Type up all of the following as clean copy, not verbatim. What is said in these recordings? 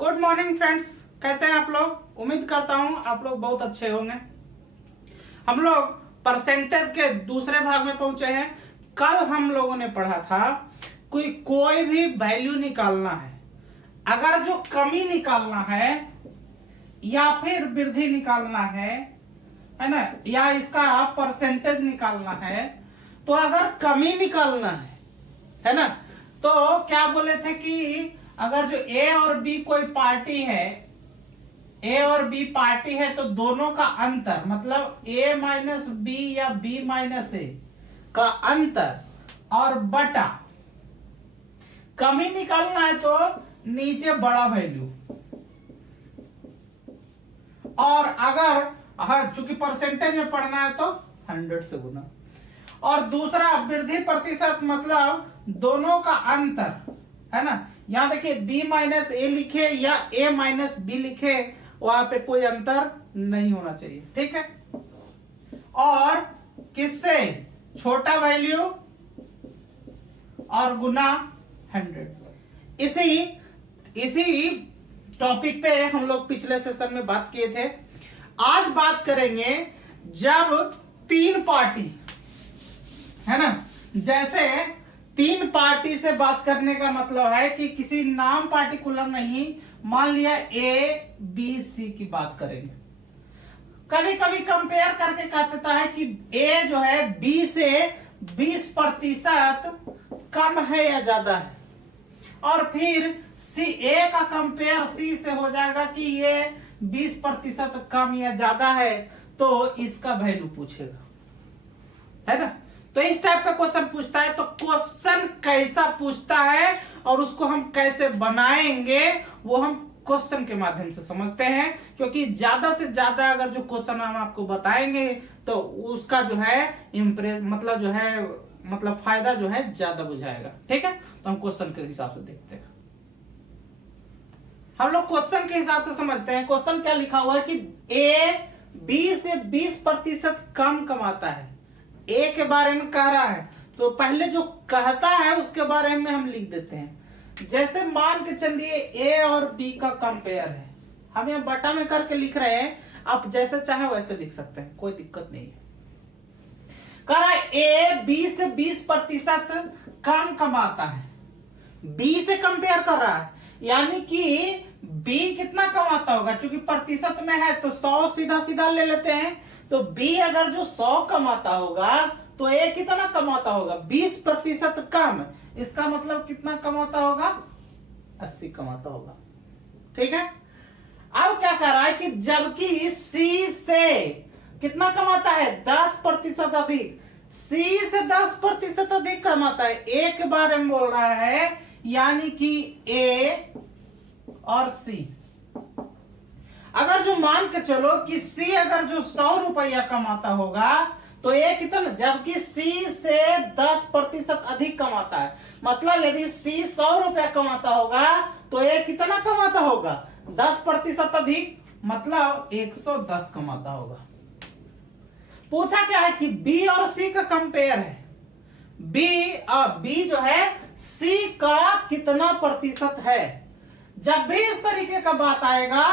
Good morning friends, कैसे हैं आप लोग। उम्मीद करता हूं आप लोग बहुत अच्छे होंगे। हम लोग परसेंटेज के दूसरे भाग में पहुंचे हैं। कल हम लोगों ने पढ़ा था कोई भी वैल्यू निकालना है, अगर जो कमी निकालना है या फिर वृद्धि निकालना है ना, या इसका परसेंटेज निकालना है, तो अगर कमी निकालना है ना, तो क्या बोले थे कि अगर जो ए और बी कोई पार्टी है, ए और बी पार्टी है, तो दोनों का अंतर मतलब ए माइनस बी या बी माइनस ए का अंतर और बटा कमी निकालना है तो नीचे बड़ा वैल्यू, और अगर चूंकि परसेंटेज में पढ़ना है तो 100 से गुना, और दूसरा वृद्धि प्रतिशत मतलब दोनों का अंतर है ना। यहां देखिए बी माइनस ए लिखे या ए माइनस बी लिखे, वहां पे कोई अंतर नहीं होना चाहिए, ठीक है। और किससे छोटा वैल्यू और गुना 100। इसी टॉपिक पे हम लोग पिछले सेशन में बात किए थे। आज बात करेंगे जब तीन पार्टी है ना, जैसे तीन पार्टी से बात करने का मतलब है कि किसी नाम पार्टिकुलर नहीं, मान लिया ए बी सी की बात करेंगे। कभी कभी कंपेयर करके कह देता है कि ए जो है बी से 20% कम है या ज्यादा है, और फिर सी ए का कंपेयर सी से हो जाएगा कि ये 20% कम या ज्यादा है, तो इसका वैल्यू पूछेगा, है ना। तो इस टाइप का क्वेश्चन पूछता है। तो क्वेश्चन कैसा पूछता है और उसको हम कैसे बनाएंगे वो हम क्वेश्चन के माध्यम से समझते हैं, क्योंकि ज्यादा से ज्यादा अगर जो क्वेश्चन हम आपको बताएंगे तो उसका जो है मतलब फायदा जो है ज्यादा बुझाएगा, ठीक है। तो हम क्वेश्चन के हिसाब से देखते हैं। हम लोग क्वेश्चन के हिसाब से समझते हैं। क्वेश्चन क्या लिखा हुआ है कि ए बी से 20% कम कमाता है। ए के बारे में कह रहा है तो पहले जो कहता है उसके बारे में हम लिख देते हैं। जैसे मान के चलिए ए और बी का कंपेयर है, हम यहाँ बटा में करके लिख रहे हैं, आप जैसे चाहे वैसे लिख सकते हैं, कोई दिक्कत नहीं है। कह रहा है ए बी से 20% कम कमाता है, बी से कंपेयर कर रहा है, यानी कि बी कितना कमाता होगा, क्योंकि प्रतिशत में है तो 100 सीधा सीधा ले लेते हैं। तो बी अगर जो 100 कमाता होगा तो ए कितना कमाता होगा, 20% कम, इसका मतलब कितना कमाता होगा, 80 कमाता होगा, ठीक है। अब क्या कर रहा है कि जबकि सी से कितना कमाता है, 10% अधिक, सी से 10% अधिक कमाता है, ए के बारे में बोल रहा है, यानी कि ए और सी। अगर जो मान के चलो कि सी अगर जो 100 रुपया कमाता होगा तो ए कितना, जबकि सी से 10% अधिक कमाता है, मतलब यदि सी 100 रुपया कमाता होगा तो ए कितना कमाता होगा, 10% अधिक, मतलब 110 कमाता होगा। पूछा क्या है कि बी और सी का कंपेयर है, बी जो है सी का कितना प्रतिशत है। जब भी इस तरीके का बात आएगा,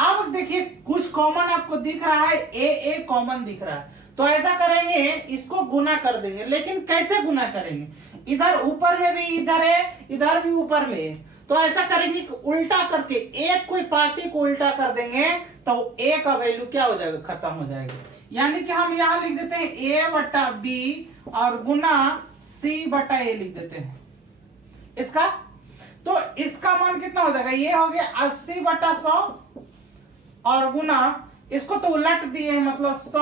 अब देखिए कुछ कॉमन आपको दिख रहा है, ए कॉमन दिख रहा है, तो ऐसा करेंगे इसको गुना कर देंगे। लेकिन कैसे गुना करेंगे, इधर ऊपर में भी इधर है, इधर भी ऊपर में है, तो ऐसा करेंगे कि उल्टा करके एक कोई पार्टी को उल्टा कर देंगे तो ए का वैल्यू क्या हो जाएगा, खत्म हो जाएगा। यानी कि हम यहां लिख देते हैं ए बटा बी और गुना सी बटा ए लिख देते हैं इसका। तो इसका मान कितना हो जाएगा, ये हो गया 80/100 और गुना इसको तो उलट दिए हैं, मतलब 100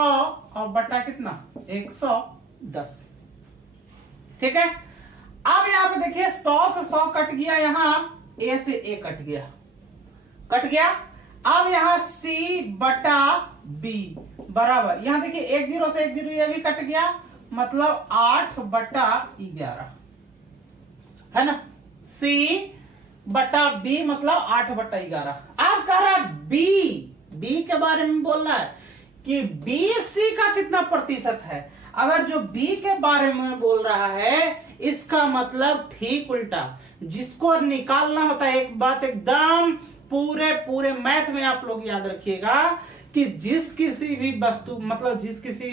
और बटा कितना 110, ठीक है। अब यहां पे देखिए 100 से 100 कट गया, यहां ए से ए कट गया। अब यहां सी बटा बी बराबर, यहां देखिए 1 0 से 1 0 ये भी कट गया, मतलब 8/11 है ना। सी बटा बी मतलब 8/11। अब कह रहा है बी के बारे में बोलना है कि बी सी का कितना प्रतिशत है। अगर जो बी के बारे में बोल रहा है, इसका मतलब ठीक उल्टा, जिसको निकालना होता है एक बात एकदम पूरे पूरे मैथ में आप लोग याद रखिएगा कि जिस किसी भी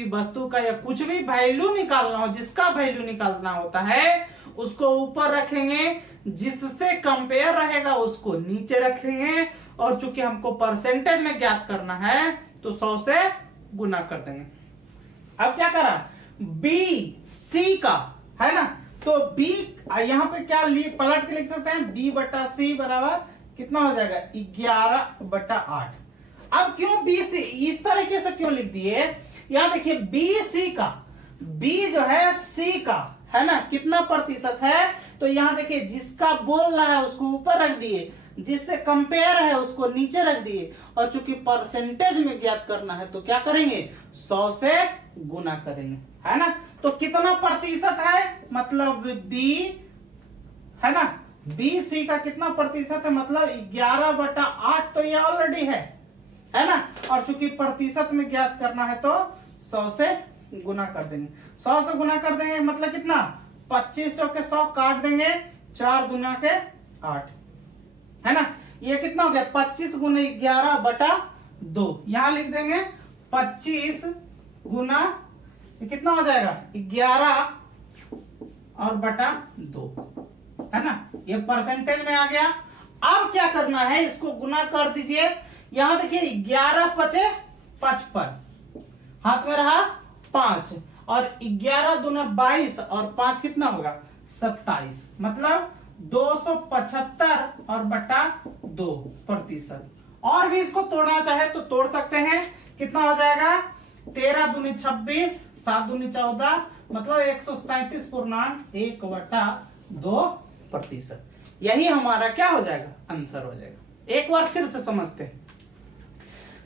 वस्तु का या कुछ भी वैल्यू निकालना हो, जिसका वैल्यू निकालना होता है उसको ऊपर रखेंगे, जिससे कंपेयर रहेगा उसको नीचे रखेंगे, और चूंकि हमको परसेंटेज में ज्ञात करना है तो 100 से गुना कर देंगे। अब क्या करा, बी सी का है ना, तो बी यहां पे क्या पलट के लिख सकते हैं, बी बटा सी बराबर कितना हो जाएगा 11/8। अब क्यों बी सी इस तरीके से क्यों लिख दिए, यहां देखिए बी सी का, बी जो है सी का है ना कितना प्रतिशत है, तो यहां देखिए जिसका बोल रहा है उसको ऊपर रख दिए, जिससे कंपेयर है उसको नीचे रख दिए, और चूंकि परसेंटेज में ज्ञात करना है तो क्या करेंगे 100 से गुना करेंगे, है ना। तो कितना प्रतिशत है, मतलब बी है ना, बी सी का कितना प्रतिशत है, मतलब 11/8 तो ये ऑलरेडी है ना, और चूंकि प्रतिशत में ज्ञात करना है तो 100 से गुना कर देंगे। 100 से गुना कर देंगे मतलब कितना, 2500 के 100 काट देंगे, 4 दूना के 8 है ना, ये कितना हो गया 25 गुना 11/2, यहां लिख देंगे 25 गुना ये कितना हो जाएगा 11 और बटा 2 है ना, ये परसेंटेज में आ गया। अब क्या करना है, इसको गुना कर दीजिए, यहां देखिए 11 पचे 55, हाथ में रहा 5, और 11 दूना 22 और 5 कितना होगा 27, मतलब 275 और बटा 2%। और भी इसको तोड़ना चाहे तो तोड़ सकते हैं, कितना हो जाएगा 13 दूनी 26, 7 दूनी 14, मतलब 137.1/2%। यही हमारा क्या हो जाएगा आंसर हो जाएगा। एक बार फिर से समझते हैं,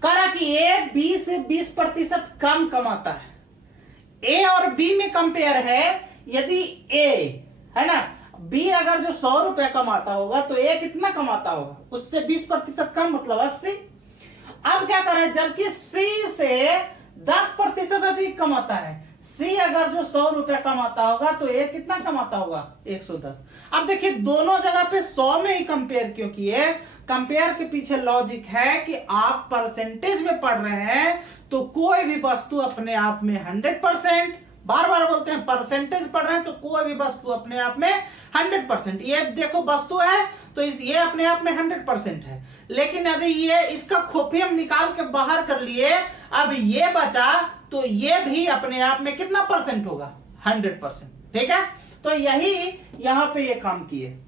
कह रहा कि ए बी से 20% कम कमाता है, ए और बी में कंपेयर है, यदि ए है ना, बी अगर जो 100 रुपए कमाता होगा तो ए कितना कमाता होगा, उससे 20% कम मतलब 80। अब क्या करें, जबकि सी से 10% अधिक कमाता है, सी अगर जो 100 रुपए कमाता होगा तो ए कितना कमाता होगा 110। अब देखिए दोनों जगह पे 100 में ही कंपेयर क्यों किए, कंपेयर के पीछे लॉजिक है कि आप परसेंटेज में पढ़ रहे हैं तो कोई भी वस्तु अपने आप में 100%, बार बार बोलते हैं परसेंटेज पढ़ रहे हैं तो कोई भी वस्तु अपने आप में 100%, ये देखो वस्तु है तो ये अपने आप में 100% है, लेकिन यदि ये इसका खोपी हम निकाल के बाहर कर लिए, अब ये बचा तो ये भी अपने आप में कितना परसेंट होगा 100%, ठीक है। तो यही यहां पे ये काम किए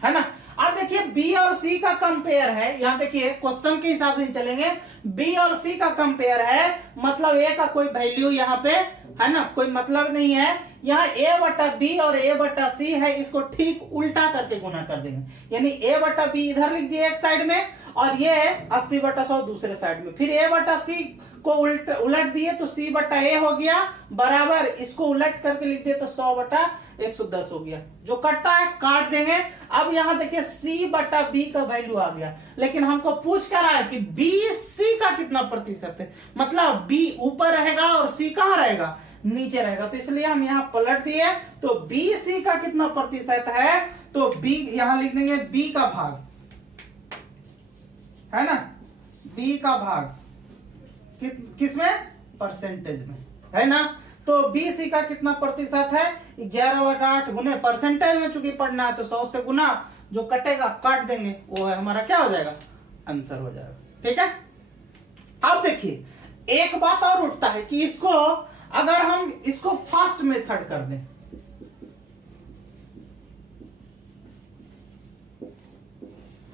है ना। अब देखिए बी और सी का कंपेयर है, यहां देखिए क्वेश्चन के हिसाब से चलेंगे, बी और सी का कंपेयर है, मतलब ए का कोई वैल्यू यहां पे है ना कोई मतलब नहीं है, यहाँ ए बटा बी और ए बटा सी है, इसको ठीक उल्टा करके गुना कर देंगे, यानी ए बटा बी इधर लिख दिए एक साइड में, और ये 80/100 दूसरे साइड में, फिर ए बटा सी को उलट दिए तो सी बटा ए हो गया, बराबर इसको उलट करके लिख दिए तो 100/110 हो गया, जो कटता है काट देंगे। अब यहां देखिए सी बटा बी का वैल्यू आ गया, लेकिन हमको पूछ कर रहा है कि बी सी का कितना प्रतिशत है, मतलब बी ऊपर रहेगा और सी कहां रहेगा नीचे रहेगा, तो इसलिए हम यहां पलट दिए, तो बी सी का कितना प्रतिशत है, तो बी यहां लिख देंगे बी का भाग है ना, बी का भाग किसमें परसेंटेज में है ना, तो बी सी का कितना प्रतिशत है 11/8 गुने परसेंटेज में, चूंकि पढ़ना है तो 100 से गुना, जो कटेगा काट देंगे, वो है हमारा क्या हो जाएगा आंसर हो जाएगा, ठीक है। अब देखिए एक बात और उठता है कि इसको अगर हम इसको फास्ट मेथड कर दें,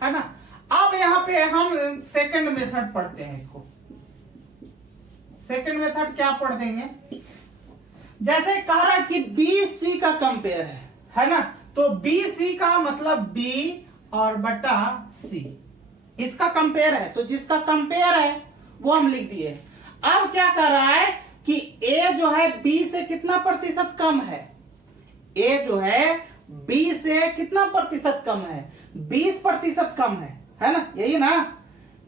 है ना, अब यहां पे हम सेकंड मेथड पढ़ते हैं, इसको सेकंड मेथड क्या पढ़ देंगे, जैसे कह रहा है कि बी सी का कंपेयर है ना, तो बी सी का मतलब बी और बटा सी, इसका कंपेयर है, तो जिसका कंपेयर है वो हम लिख दिए। अब क्या कर रहा है कि ए जो है बी से कितना प्रतिशत कम है, ए जो है बी से कितना प्रतिशत कम है 20% कम है ना, यही ना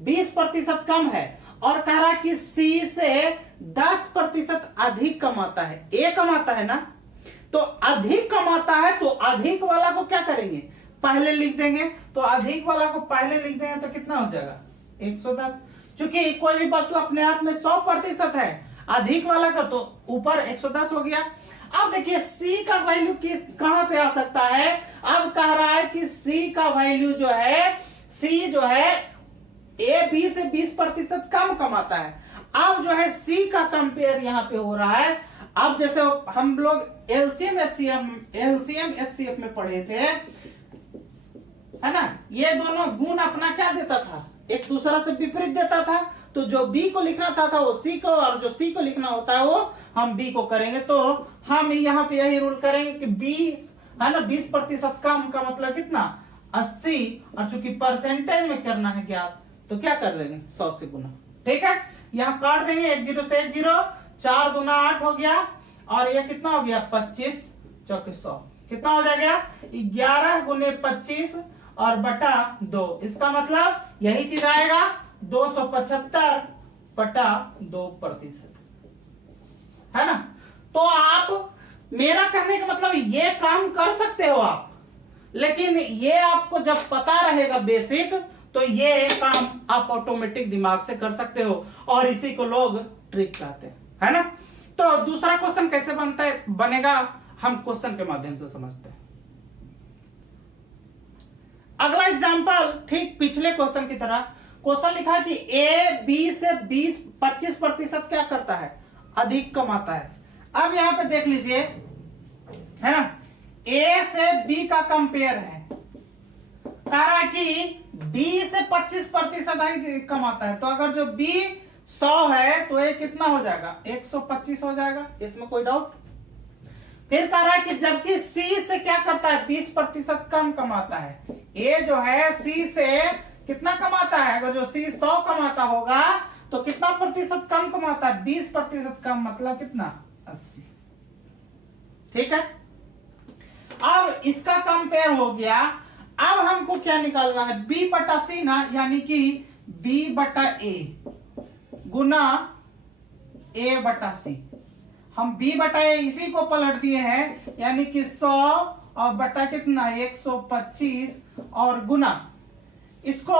20% कम है, और कह रहा है कि सी से 10% अधिक कमाता है, ए कमाता है ना, तो अधिक कमाता है तो अधिक वाला को क्या करेंगे पहले लिख देंगे, तो अधिक वाला को पहले लिख देंगे तो कितना हो जाएगा 110। क्योंकि कोई भी वस्तु अपने आप में 100% है, अधिक वाला का तो ऊपर 110 हो गया। अब देखिए C का वैल्यू कहां से आ सकता है। अब कह रहा है कि C का वैल्यू जो है, C जो है A B से 20% कम कमाता है। अब जो है C का कंपेयर यहां पे हो रहा है। अब जैसे हम लोग एलसीएम एचसीएफ में पढ़े थे, है ना, ये दोनों गुण अपना क्या देता था, एक दूसरा से विपरीत देता था। तो जो B को लिखना था वो C को, और जो C को लिखना होता है वो हम B को करेंगे। तो हम यहाँ पे यही रूल करेंगे कि 20 है ना, 20% कम का मतलब कितना 80, और चूंकि परसेंटेज में करना है क्या, तो क्या कर लेंगे 100 से गुना। ठीक है, यहाँ काट देंगे 1 0 से 1 0, 4 दूना 8 हो गया, और ये कितना हो गया 25 चौके 100, कितना हो जाएगा 11 गुने 25 और बटा 2। इसका मतलब यही चीज आएगा 275 बटा 2%, है ना। तो आप, मेरा कहने का मतलब ये काम कर सकते हो आप, लेकिन ये आपको जब पता रहेगा बेसिक, तो ये काम आप ऑटोमेटिक दिमाग से कर सकते हो, और इसी को लोग ट्रिक कहते हैं, है ना। तो दूसरा क्वेश्चन कैसे बनता है, बनेगा, हम क्वेश्चन के माध्यम से समझते हैं। अगला एग्जांपल ठीक पिछले क्वेश्चन की तरह, क्वेश्चन लिखा है कि A B से 25% क्या करता है, अधिक कमाता है। अब यहां पे देख लीजिए, है ना, A से B का कंपेयर है, कह रहा है कि B से 25% अधिक कमाता है। तो अगर जो B 100 है तो ये कितना हो जाएगा 125 हो जाएगा, इसमें कोई डाउट। फिर कह रहा है कि जबकि C से क्या करता है 20% कम कमाता है। A जो है C से कितना कमाता है, अगर जो C 100 कमाता होगा तो कितना प्रतिशत कम कमाता है 20% कम, मतलब कितना 80। ठीक है, अब इसका कंपेयर हो गया। अब हमको क्या निकालना है, B बटा C ना, यानी कि B बटा A गुना A बटा C। हम B बटा A इसी को पलट दिए हैं, यानी कि 100 और बटा कितना 125 और गुना, इसको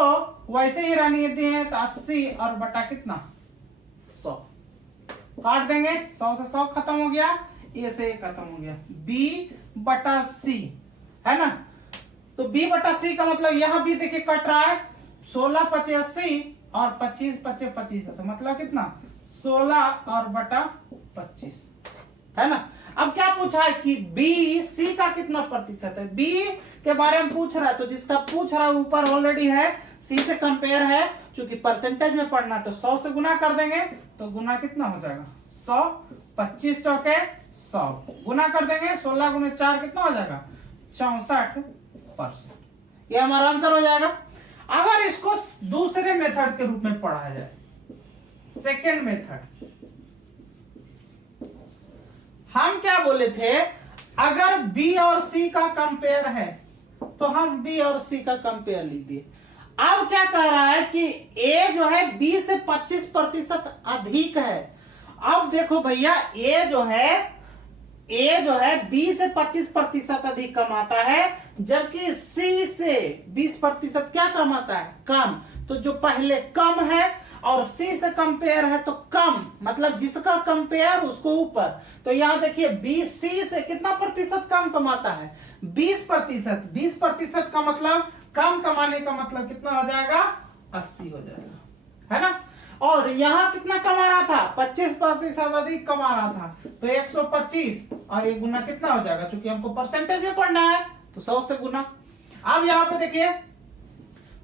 वैसे ही रहने दिए हैं तो 80 और बटा कितना 100, काट देंगे, 100 से 100 खत्म हो गया, ए से खत्म हो गया, B बटा C, है ना। तो B बटा C का मतलब यहां भी देखिए कट रहा है, 16 पचे 80 और 25 पचे 25, तो मतलब कितना 16 और बटा 25, है ना। अब क्या पूछा है कि B C का कितना प्रतिशत है, B के बारे में पूछ रहा है, तो जिसका पूछ रहा है ऊपर ऑलरेडी है, C से कंपेयर है, क्योंकि परसेंटेज में पढ़ना तो 100 से गुना कर देंगे, तो गुना कितना हो जाएगा 100, 25 चौके 100, गुना कर देंगे 16 गुने 4 कितना हो जाएगा 64%, ये हमारा आंसर हो जाएगा। अगर इसको दूसरे मेथड के रूप में पढ़ा जाए, सेकेंड मेथड, हम क्या बोले थे, अगर B और C का कंपेयर है तो हम B और C का कंपेयर लिख दिए। अब क्या कह रहा है कि A जो है B से 25% अधिक है। अब देखो भैया, A जो है B से 25% अधिक कमाता है, जबकि C से 20% क्या कमाता है, कम। तो जो पहले कम है और C से कंपेयर है तो कम, मतलब जिसका कंपेयर उसको ऊपर। तो यहां देखिए B C से कितना प्रतिशत कम कमाता है 20%, 20% का मतलब कम कमाने का मतलब कितना हो जाएगा 80 हो जाएगा, है ना। और यहां कितना कमा रहा था 25% अधिक कमा रहा था, तो 125 और ये गुना कितना हो जाएगा, क्योंकि हमको परसेंटेज में पढ़ना है तो 100 से गुना। अब यहाँ पे देखिए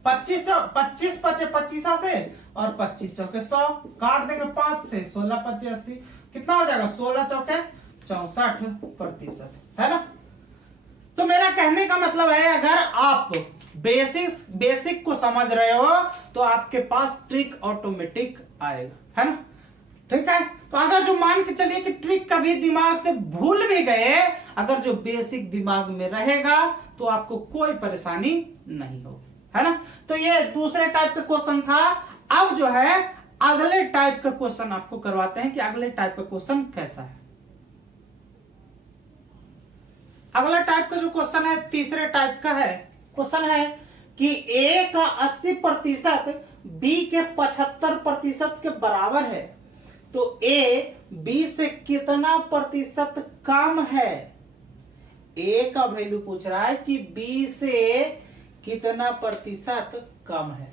25 पचे 25 से और 25 चौके 100, काट देंगे 5 से, 16 पचे 80, कितना हो जाएगा 16 चौके 64%, है ना। तो मेरा कहने का मतलब है, अगर आप बेसिक को समझ रहे हो तो आपके पास ट्रिक ऑटोमेटिक आएगा, है ना। ठीक है, तो अगर जो मान के चलिए कि ट्रिक कभी दिमाग से भूल भी गए, अगर जो बेसिक दिमाग में रहेगा तो आपको कोई परेशानी नहीं होगी, है ना। तो ये दूसरे टाइप का क्वेश्चन था। अब जो है अगले टाइप का क्वेश्चन आपको करवाते हैं कि अगले टाइप का क्वेश्चन कैसा है। अगला टाइप का जो क्वेश्चन है तीसरे टाइप का है, क्वेश्चन है कि ए का 80% बी के 75% के बराबर है, तो ए बी से कितना प्रतिशत कम है। ए का वैल्यू पूछ रहा है कि बी से कितना प्रतिशत कम है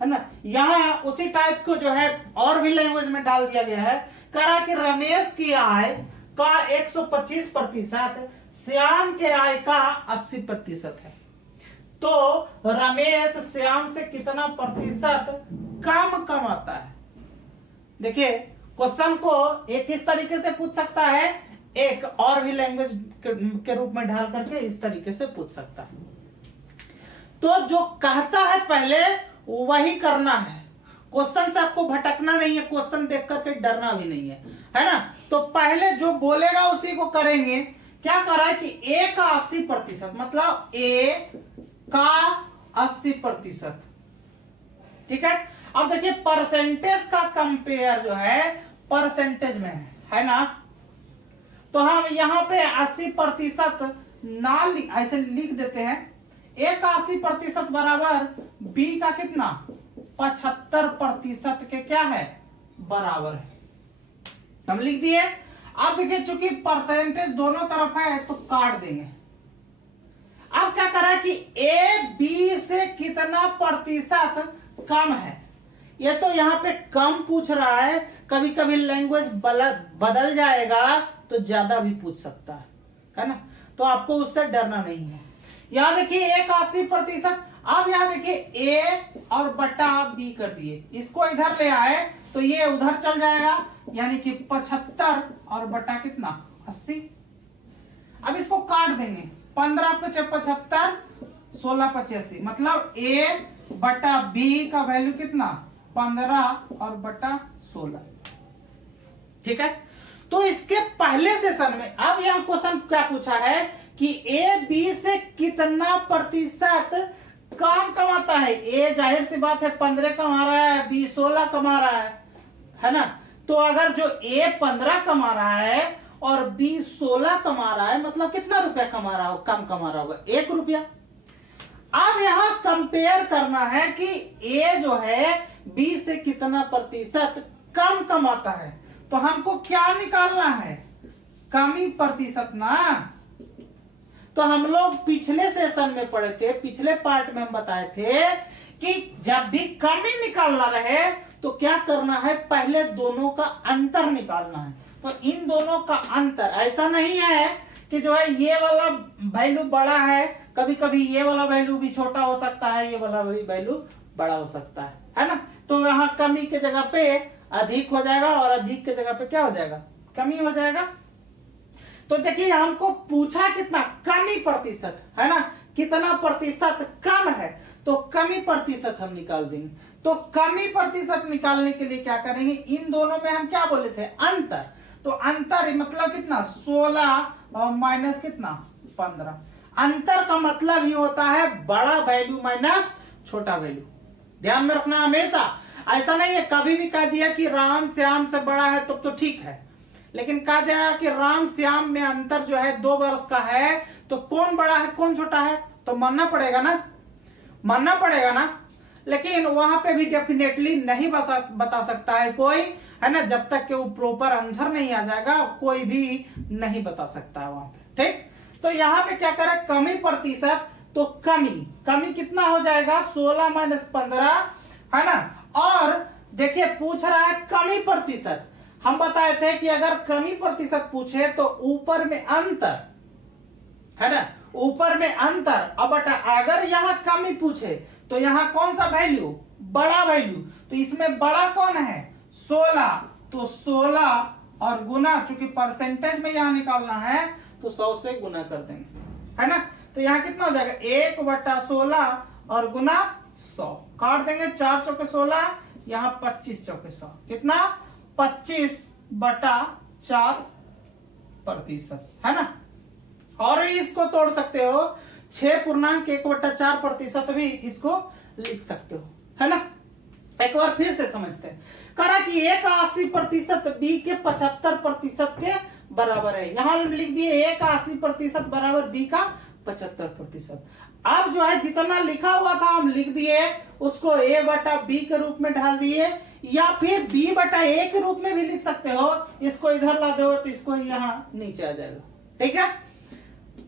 ना। यहां उसी टाइप को जो है और भी लैंग्वेज में डाल दिया गया है। कह रहा कि रमेश की आय का 125%, श्याम के आय का 80% है, तो रमेश श्याम से कितना प्रतिशत कम कमाता है। देखिए क्वेश्चन को एक इस तरीके से पूछ सकता है, एक और भी लैंग्वेज के रूप में ढाल करके इस तरीके से पूछ सकता है। तो जो कहता है पहले वही करना है, क्वेश्चन से आपको भटकना नहीं है, क्वेश्चन देख करके डरना भी नहीं है ना। तो पहले जो बोलेगा उसी को करेंगे। क्या कर रहा है कि ए का 80%, मतलब ए का 80%, ठीक है। अब देखिए परसेंटेज का कंपेयर जो है परसेंटेज में है ना, तो हम यहाँ पे 80% ना ऐसे लिख देते हैं। ए का 80% बराबर बी का कितना 75% के क्या है बराबर है, हम लिख दिए। अब देखिए चूंकि परसेंटेज दोनों तरफ है तो काट देंगे। अब क्या करा कि ए बी से कितना प्रतिशत कम है, ये तो यहाँ पे कम पूछ रहा है, कभी कभी लैंग्वेज बदल जाएगा तो ज्यादा भी पूछ सकता है ना, तो आपको उससे डरना नहीं है। यहां देखिए ए का 80%, अब यहां देखिए ए और बटा बी कर दिए, इसको इधर ले आए तो ये उधर चल जाएगा, यानी कि 75 और बटा कितना 80। अब इसको काट देंगे, 15 × 75 16 × 85, मतलब ए बटा बी का वैल्यू कितना 15 और बटा 16, ठीक है। तो इसके पहले सेशन में अब यहां क्वेश्चन क्या पूछा है कि ए बी से कितना प्रतिशत कम कमाता है। ए जाहिर सी बात है 15 कमा रहा है, बी 16 कमा रहा है ना। तो अगर जो ए 15 कमा रहा है और बी 16 कमा रहा है, मतलब कितना रुपया कमा रहा होगा, कम कमा रहा होगा 1 रुपया। अब यहां कंपेयर करना है कि ए जो है बी से कितना प्रतिशत कम कमाता है, तो हमको क्या निकालना है कमी प्रतिशत ना। तो हम लोग पिछले सेशन में पढ़े थे, पिछले पार्ट में हम बताए थे कि जब भी कमी निकालना रहे तो क्या करना है, पहले दोनों का अंतर निकालना है। तो इन दोनों का अंतर, ऐसा नहीं है कि जो है ये वाला वैल्यू बड़ा है, कभी कभी ये वाला वैल्यू भी छोटा हो सकता है, ये वाला वैल्यू बड़ा हो सकता है ना। तो यहाँ कमी के जगह पे अधिक हो जाएगा और अधिक के जगह पे क्या हो जाएगा कमी हो जाएगा। तो देखिए हमको पूछा कितना कमी प्रतिशत है ना, कितना प्रतिशत कम है, तो कमी प्रतिशत हम निकाल देंगे। तो कमी प्रतिशत निकालने के लिए क्या करेंगे, इन दोनों में हम क्या बोले थे अंतर, तो अंतर मतलब कितना 16 और माइनस कितना 15। अंतर का मतलब ही होता है बड़ा वैल्यू माइनस छोटा वैल्यू, ध्यान में रखना हमेशा। ऐसा नहीं है कभी भी कह दिया कि राम श्याम से बड़ा है तो ठीक है, लेकिन कहा दिया कि राम श्याम में अंतर जो है 2 वर्ष का है, तो कौन बड़ा है कौन छोटा है, तो मानना पड़ेगा ना। लेकिन वहां पे भी डेफिनेटली नहीं बता सकता है कोई, है ना, जब तक कि वो प्रॉपर आंसर नहीं आ जाएगा कोई भी नहीं बता सकता है वहां पे, ठीक। तो यहाँ पे क्या करें कमी प्रतिशत, तो कमी कितना हो जाएगा 16 माइनस 15, है ना। और देखिए पूछ रहा है कमी प्रतिशत, हम बताए थे कि अगर कमी प्रतिशत पूछे तो ऊपर में अंतर, है ना, ऊपर में अंतर। अब बटा अगर यहाँ कमी पूछे तो यहाँ कौन सा वैल्यू बड़ा वैल्यू, तो इसमें बड़ा कौन है 16, तो 16 और गुना, चूंकि परसेंटेज में यहाँ निकालना है तो 100 से गुना कर देंगे, है ना। तो यहाँ कितना हो जाएगा 1/16 और गुना 100, काट देंगे 4 चौके 16, यहाँ 25 चौके 100, कितना 25/4%, है ना। और इसको तोड़ सकते हो 6.1/4% भी इसको लिख सकते हो, है ना। एक बार फिर से समझते हैं, करा कि ए का 80% बी के 75% के बराबर है। यहां लिख दिए ए का 80% बराबर बी का 75%। अब जो है जितना लिखा हुआ था हम लिख दिए, उसको a बटा b के रूप में ढाल दिए, या फिर b बटा a के रूप में भी लिख सकते हो। इसको इधर ला दो तो इसको यहाँ नीचे आ जाएगा। ठीक है,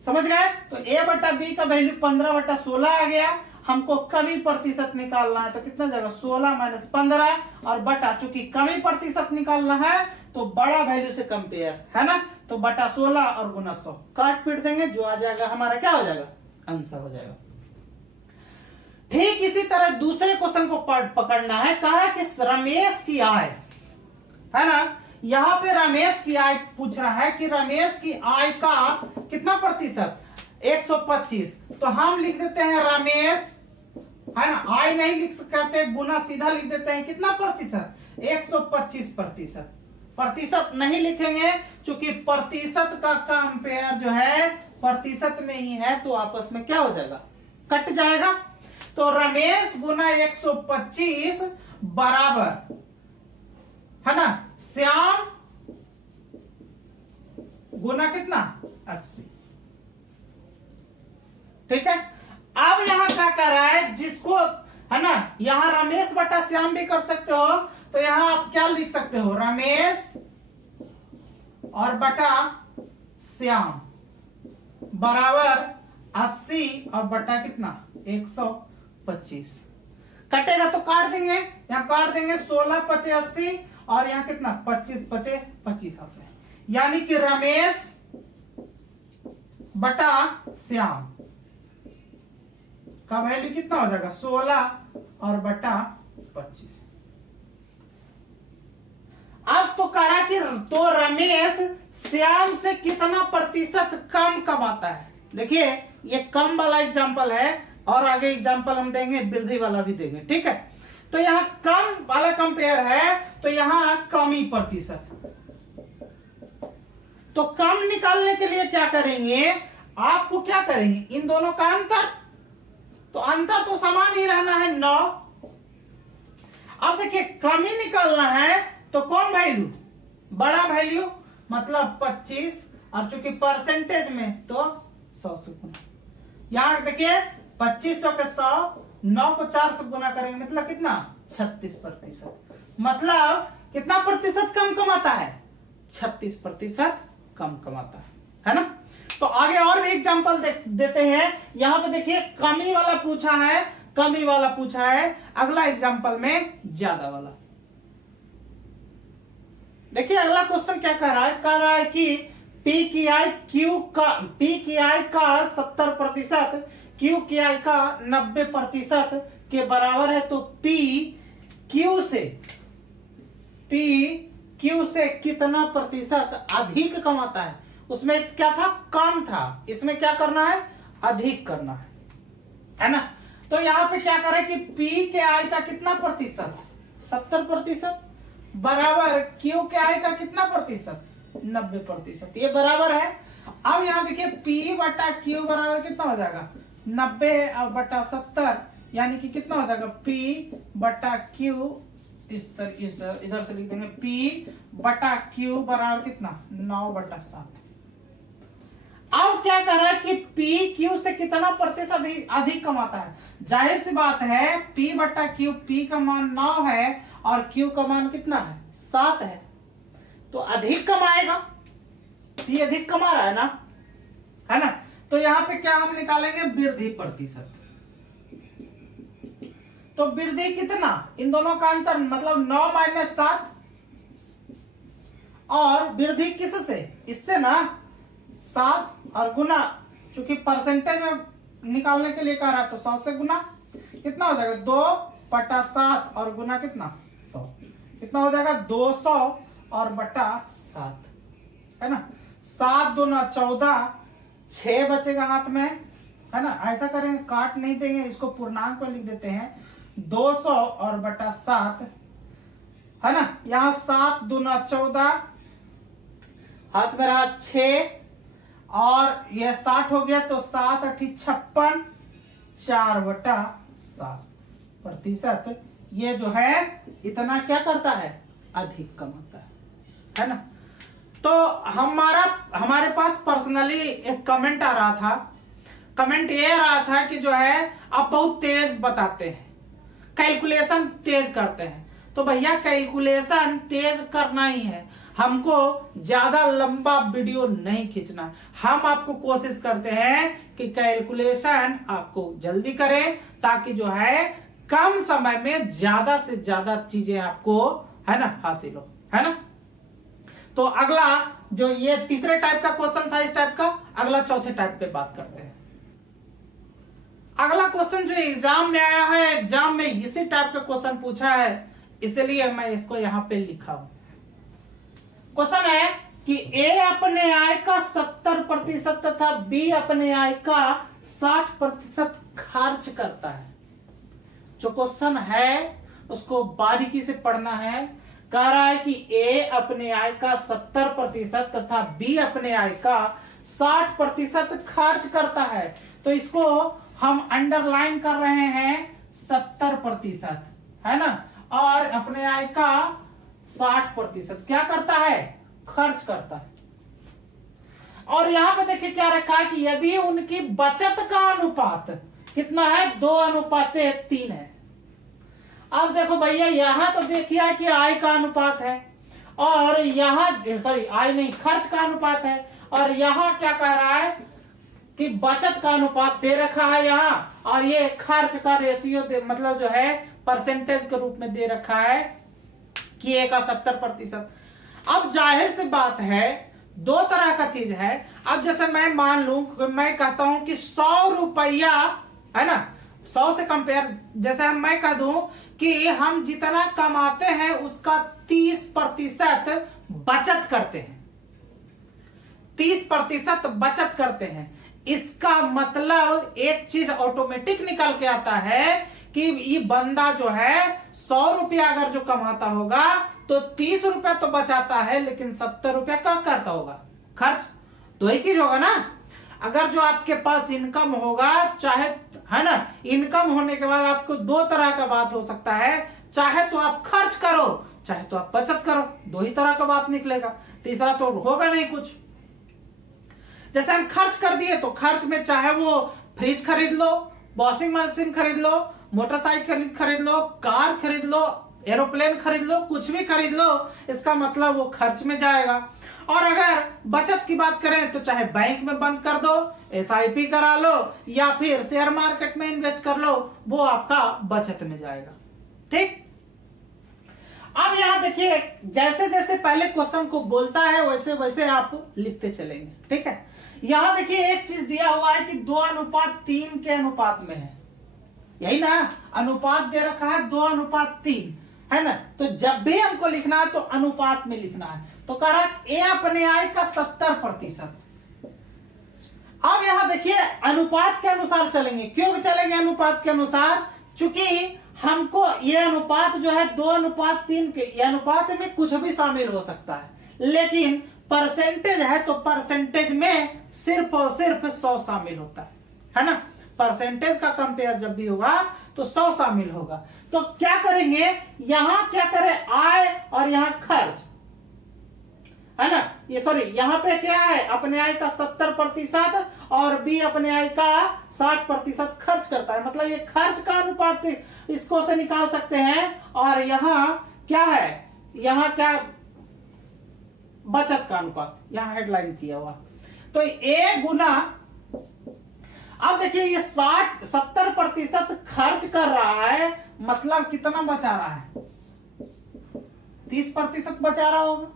समझ गए? तो a बटा b का वैल्यू 15/16 आ गया। हमको कमी प्रतिशत निकालना है तो कितना जाएगा, 16 माइनस 15, और बटा, चूंकि कमी प्रतिशत निकालना है तो बड़ा वैल्यू से कंपेयर है ना, तो बटा 16 और गुना 100 काट पीट देंगे, जो आ जाएगा हमारा क्या हो जाएगा, आंसर हो जाएगा। ठीक इसी तरह दूसरे क्वेश्चन को पकड़ना है। कहा कि रमेश की आय है ना, यहाँ पे रमेश की आय पूछ रहा है कि रमेश की आय का कितना प्रतिशत, 125। तो हम लिख देते हैं रमेश, है ना, आय नहीं लिख सकते, गुना सीधा लिख देते हैं कितना प्रतिशत, 125%। प्रतिशत नहीं लिखेंगे क्योंकि प्रतिशत का कंपेयर जो है प्रतिशत में ही है, तो आपस में क्या हो जाएगा, कट जाएगा। तो रमेश गुना 125 बराबर, है ना, श्याम गुना कितना, 80। ठीक है, अब यहां क्या कर रहा है, जिसको है ना, यहां रमेश बटा श्याम भी कर सकते हो, तो यहां आप क्या लिख सकते हो, रमेश और बटा श्याम बराबर 80 और बटा कितना, 125। कटेगा तो काट देंगे, यहां काट देंगे, 16 पचे 80 और यहां कितना, 25 पचे 25, यानी कि रमेश बटा श्याम का वैल्यू कितना हो जाएगा, 16 और बटा 25। अब तो करा कि तो रमेश श्याम से कितना प्रतिशत कम कमाता है। देखिए ये कम वाला एग्जांपल है, और आगे एग्जांपल हम देंगे, वृद्धि वाला भी देंगे। ठीक है, तो यहाँ कम वाला कंपेयर है, तो यहाँ कमी प्रतिशत। तो कम निकालने के लिए क्या करेंगे, आपको क्या करेंगे, इन दोनों का अंतर, तो अंतर तो समान ही रहना है 9। अब देखिए कमी निकालना है तो कौन वैल्यू, बड़ा वैल्यू, मतलब 25, और चूंकि परसेंटेज में तो 100 से गुना। यहां देखिए 2500 के 100, 9 को 4 से गुना करेंगे मतलब कितना, 36%। मतलब कितना प्रतिशत कम कमाता है, 36% कम कमाता है ना। तो आगे और भी एग्जांपल देते हैं। यहां पे देखिए कमी वाला पूछा है, कमी वाला पूछा है, अगला एग्जांपल में ज्यादा वाला। देखिए अगला क्वेश्चन क्या कह रहा है, कह रहा है कि P की आय का 70%, Q की आय का 90% के बराबर है, तो P Q से कितना प्रतिशत अधिक कमाता है। उसमें क्या था, कम था, इसमें क्या करना है, अधिक करना है ना। तो यहां पे क्या करें कि P के आय का कितना प्रतिशत, 70% बराबर Q के आय का कितना प्रतिशत, 90%। ये बराबर है। अब यहां देखिए P बटा Q बराबर कितना हो जाएगा, 90 और बटा 70, यानी कि कितना हो जाएगा, P बटा Q, इस तरीके से इधर से लिख देंगे, P बटा Q बराबर कितना, 9/7। अब क्या कर रहा है कि P Q से कितना प्रतिशत अधिक कमाता है। जाहिर सी बात है P बटा Q, P का मान 9 है और Q का मान कितना है, 7 है, तो अधिक कमाएगा। P अधिक कमा रहा है ना। तो यहां पे क्या हम निकालेंगे, वृद्धि प्रतिशत। तो वृद्धि कितना, इन दोनों का अंतर मतलब 9 माइनस 7, और वृद्धि किससे, इससे ना, 7 और गुना, चूंकि परसेंटेज में निकालने के लिए कह रहा है तो 100 से गुना, कितना हो जाएगा, 2/7 और गुना कितना, 100, कितना हो जाएगा, 200 और बटा 7, है ना। 7 दूना 14, 6 बचेगा हाथ में, है ना। ऐसा करेंगे, काट नहीं देंगे, इसको पूर्णांक में लिख देते हैं, 200 और बटा 7, है ना। यहाँ 7 दूना 14, हाथ में रहा 6, और यह 60 हो गया, तो 7 8 56, 4/7% ये जो है इतना क्या करता है, अधिक कमाता है ना। तो हमारे पास पर्सनली एक कमेंट आ रहा था, कमेंट ये रहा था कि जो है आप बहुत तेज बताते हैं, कैलकुलेशन तेज करते हैं। तो भैया कैलकुलेशन तेज करना ही है, हमको ज्यादा लंबा वीडियो नहीं खींचना। हम आपको कोशिश करते हैं कि कैलकुलेशन आपको जल्दी करें, ताकि जो है कम समय में ज्यादा से ज्यादा चीजें आपको है ना हासिल हो, है ना। तो अगला जो ये तीसरे टाइप का क्वेश्चन था इस टाइप का, अगला चौथे टाइप पे बात करते हैं। अगला क्वेश्चन जो एग्जाम में आया है, एग्जाम में इसी टाइप का क्वेश्चन पूछा है, इसलिए मैं इसको यहां पे लिखा हूं। क्वेश्चन है कि ए अपने आय का 70% तथा बी अपने आय का 60% खर्च करता है। जो क्वेश्चन है उसको बारीकी से पढ़ना है। कह रहा है कि ए अपने आय का 70% तथा बी अपने आय का 60% खर्च करता है। तो इसको हम अंडरलाइन कर रहे हैं 70%, है ना, और अपने आय का 60% क्या करता है, खर्च करता है। और यहां पे देखिए क्या रखा है कि यदि उनकी बचत का अनुपात कितना है, 2:3 है। अब देखो भैया यहां तो देखिए कि आय का अनुपात है, और यहां सॉरी आय नहीं खर्च का अनुपात है, और यहां क्या कह रहा है कि बचत का अनुपात दे रखा है यहां, और ये खर्च का रेशियो मतलब जो है परसेंटेज के रूप में दे रखा है कि ए का 70%। अब जाहिर सी बात है दो तरह का चीज है। अब जैसे मैं मान लूं, मैं कहता हूं कि 100 रुपया है ना, 100 से कंपेयर, जैसे मैं कह दूं कि हम जितना कमाते हैं उसका 30% बचत करते हैं, 30% बचत करते हैं। इसका मतलब एक चीज ऑटोमेटिक निकल के आता है कि ये बंदा जो है 100 रुपया अगर जो कमाता होगा तो 30 रुपया तो बचाता है, लेकिन 70 रुपया क्या करता होगा, खर्च। दो ही चीज होगा ना। अगर जो आपके पास इनकम होगा, चाहे है ना, इनकम होने के बाद आपको दो तरह का बात हो सकता है, चाहे तो आप खर्च करो, चाहे तो आप बचत करो, दो ही तरह का बात निकलेगा, तीसरा तो होगा नहीं कुछ। जैसे हम खर्च कर दिए तो खर्च में चाहे वो फ्रिज खरीद लो, वॉशिंग मशीन खरीद लो, मोटरसाइकिल खरीद लो, कार खरीद लो, एरोप्लेन खरीद लो, कुछ भी खरीद लो, इसका मतलब वो खर्च में जाएगा। और अगर बचत की बात करें तो चाहे बैंक में बंद कर दो, SIP करा लो, या फिर शेयर मार्केट में इन्वेस्ट कर लो, वो आपका बचत में जाएगा। ठीक। अब यहां देखिए जैसे जैसे पहले क्वेश्चन को बोलता है वैसे वैसे आप लिखते चलेंगे। ठीक है। यहां देखिए एक चीज दिया हुआ है कि 2:3 के अनुपात में है, यही ना, अनुपात दे रखा है 2:3, है ना। तो जब भी हमको लिखना है तो अनुपात में लिखना है। तो कह रहा है ए अपने आय का 70%। अब यहां देखिए अनुपात के अनुसार चलेंगे। क्यों चलेंगे अनुपात के अनुसार? चूंकि हमको ये अनुपात जो है 2:3 के, ये अनुपात में कुछ भी शामिल हो सकता है, लेकिन परसेंटेज है तो परसेंटेज में सिर्फ और सिर्फ 100 शामिल होता है ना। परसेंटेज का कंपेयर जब भी होगा तो 100 शामिल होगा। तो क्या करेंगे, यहां क्या करें, आय और यहां खर्च, है ना। ये सॉरी यहां पे क्या है, अपने आय का 70% और बी अपने आय का 60% खर्च करता है, मतलब ये खर्च का अनुपात इसको से निकाल सकते हैं। और यहां क्या है, यहां क्या, बचत का अनुपात, यहां हेडलाइन किया हुआ। तो ए गुना, अब देखिए ये 70% खर्च कर रहा है, मतलब कितना बचा रहा है, 30% बचा रहा होगा।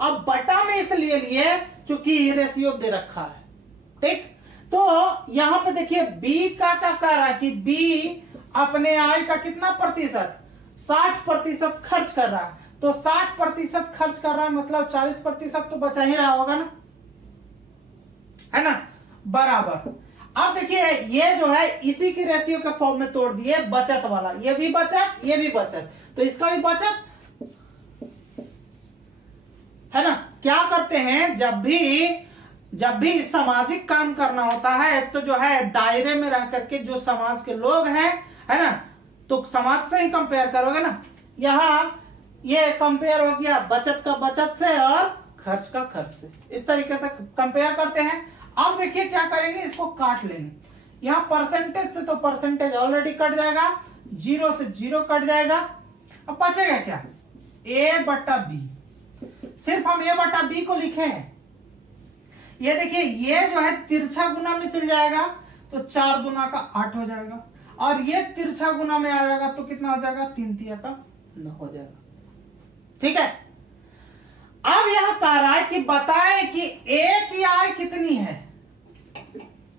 अब बटा में इसलिए लिए चूंकि रेशियो दे रखा है। ठीक। तो यहां पे देखिए बी का क्या कह रहा है कि बी अपने आय का कितना प्रतिशत, 60% खर्च कर रहा है। तो 60% खर्च कर रहा है, मतलब 40% तो बचा ही रहा होगा ना, है ना, बराबर। अब देखिए ये जो है इसी की रेशियो के फॉर्म में तोड़ दिए, बचत वाला, ये भी बचत, ये भी बचत, तो इसका भी बचत, है ना। क्या करते हैं, जब भी सामाजिक काम करना होता है तो जो है दायरे में रह करके जो समाज के लोग हैं, है ना, तो समाज से ही कंपेयर करोगे ना। यहां ये कंपेयर हो गया बचत का बचत से और खर्च का खर्च से, इस तरीके से कंपेयर करते हैं। अब देखिए क्या करेंगे, इसको काट लेंगे। यहाँ परसेंटेज से तो परसेंटेज ऑलरेडी कट जाएगा, 0 से 0 कट जाएगा। अब बचेगा क्या, a बटा b। सिर्फ हम a बटा b को लिखे हैं। ये देखिए ये जो है तिरछा गुना में चल जाएगा तो 4 दूना का 8 हो जाएगा, और ये तिरछा गुना में आ जाएगा तो कितना हो जाएगा, 3 तिया का 9 हो जाएगा। ठीक है। अब यह कह रहा है कि बताएं कि a की आय कितनी है।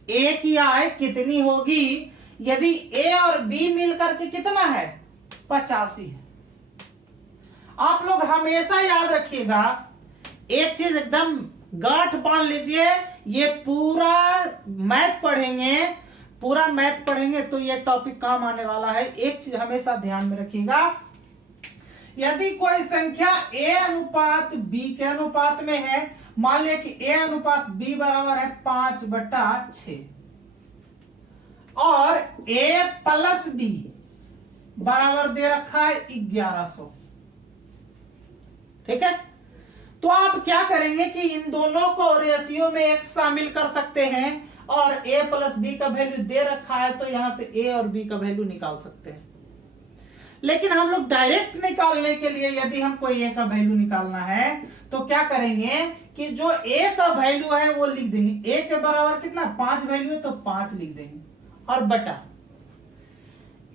a की आय कितनी होगी यदि a और b मिलकर के कितना है, 85 है। आप लोग हमेशा याद रखिएगा, एक चीज एकदम गांठ बांध लीजिए, ये पूरा मैथ पढ़ेंगे तो ये टॉपिक काम आने वाला है। एक चीज हमेशा ध्यान में रखिएगा, यदि कोई संख्या a अनुपात b के अनुपात में है, मान लिया कि a अनुपात b बराबर है 5/6 और a प्लस b बराबर दे रखा है 1100। ठीक है। तो आप क्या करेंगे कि इन दोनों को रेशियो में एक शामिल कर सकते हैं, और a प्लस b का वैल्यू दे रखा है तो यहां से a और b का वैल्यू निकाल सकते हैं। लेकिन हम लोग डायरेक्ट निकालने के लिए यदि हमको a का वैल्यू निकालना है तो क्या करेंगे कि जो a का वैल्यू है वो लिख देंगे। a के बराबर कितना, 5 वैल्यू है तो 5 लिख देंगे, और बटा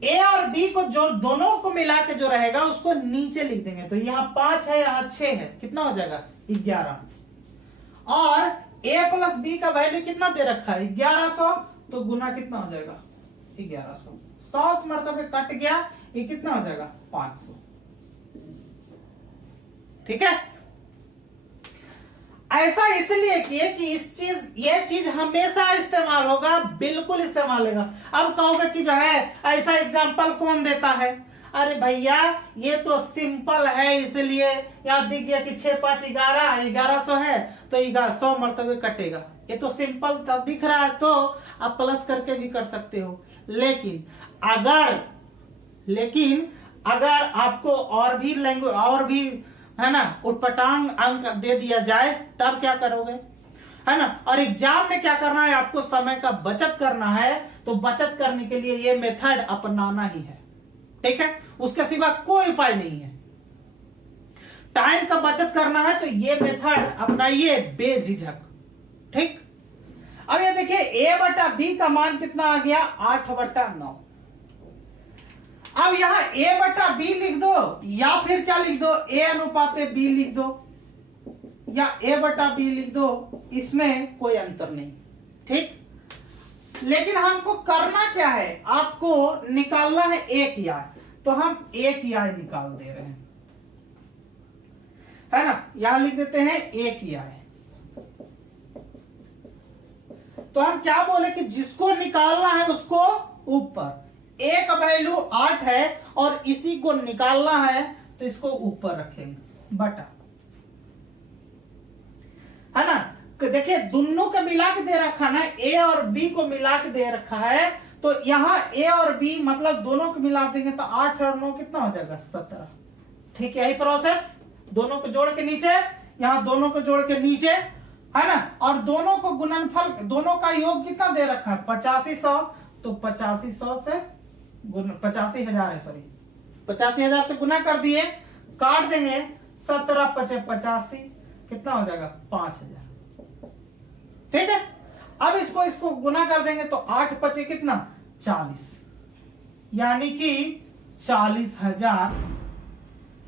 a और b को जो दोनों को मिला के जो रहेगा उसको नीचे लिख देंगे। तो यहाँ 5 है, यहाँ 6 है, कितना हो जाएगा 11। और a प्लस b का वैल्यू कितना दे रखा है 1100, तो गुना कितना हो जाएगा 1100। 100 मरतबे कट गया, ये कितना हो जाएगा 500। ठीक है। ऐसा इसलिए किए कि ये चीज हमेशा इस्तेमाल होगा, बिल्कुल इस्तेमाल होगा। अब कहोगे कि जो है ऐसा एग्जांपल कौन देता है, अरे भैया ये तो सिंपल है, इसलिए यहां दिख गया कि 6 5 11 1100 है तो 100 मरतबे कटेगा। ये तो सिंपल दिख रहा है तो आप प्लस करके भी कर सकते हो। लेकिन अगर आपको और भी है ना उटपटांग अंक दे दिया जाए तब क्या करोगे, है ना। और एग्जाम में क्या करना है, आपको समय का बचत करना है, तो बचत करने के लिए ये मेथड अपनाना ही है। ठीक है, उसके सिवा कोई उपाय नहीं है। टाइम का बचत करना है तो ये मेथड अपनाइए बेझिझक। ठीक। अब ये देखिए a बटा b का मान कितना आ गया, 8/9। अब यहां a बटा b लिख दो या फिर क्या लिख दो, a अनुपात b लिख दो या a बटा b लिख दो, इसमें कोई अंतर नहीं। ठीक। लेकिन हमको करना क्या है, आपको निकालना है a की आय, तो हम a की आय निकाल दे रहे हैं, है ना। यहां लिख देते हैं a की आय। तो हम क्या बोले कि जिसको निकालना है उसको ऊपर, a का वैल्यू 8 है और इसी को निकालना है तो इसको ऊपर रखेंगे बटा, है ना। देखिए दोनों को मिला के दे रखा ना, a और b को मिला के दे रखा है, तो यहां a और b मतलब दोनों को मिला देंगे तो 8 और 9 कितना हो जाएगा 17। ठीक है, यही प्रोसेस, दोनों को जोड़ के नीचे, यहां दोनों को जोड़ के नीचे, है ना। और दोनों को गुणनफल, दोनों का योग कितना दे रखा है 8500, तो 8500 से 85,000 है, सॉरी 85,000 से गुना कर दिए, काट देंगे, 17 × 85 कितना हो जाएगा 5,000। ठीक है। अब इसको गुना कर देंगे तो 8 × कितना 40, यानी कि 40,000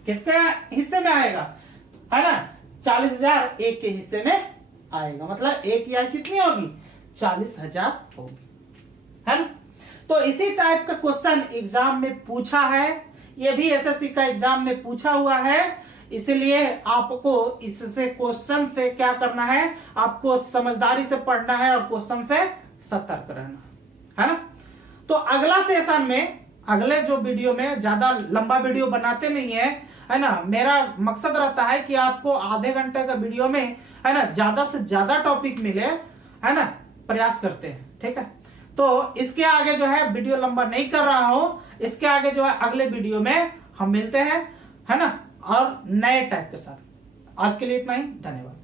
किसके हिस्से में आएगा, है ना। 40,000 एक के हिस्से में आएगा, मतलब एक की आय कितनी होगी 40,000 होगी, है ना। तो इसी टाइप का क्वेश्चन एग्जाम में पूछा है, ये भी एसएससी का एग्जाम में पूछा हुआ है, इसलिए आपको इससे क्वेश्चन से क्या करना है, आपको समझदारी से पढ़ना है और क्वेश्चन से सतर्क रहना है ना। तो अगला सेशन में, अगले जो वीडियो में, ज्यादा लंबा वीडियो बनाते नहीं है ना, मेरा मकसद रहता है कि आपको आधे घंटे का वीडियो में, है ना, ज्यादा से ज्यादा टॉपिक मिले, है ना, प्रयास करते हैं। ठीक है। तो इसके आगे जो है वीडियो लंबा नहीं कर रहा हूं, इसके आगे जो है अगले वीडियो में हम मिलते हैं, है ना, और नए टाइप के साथ। आज के लिए इतना ही, धन्यवाद।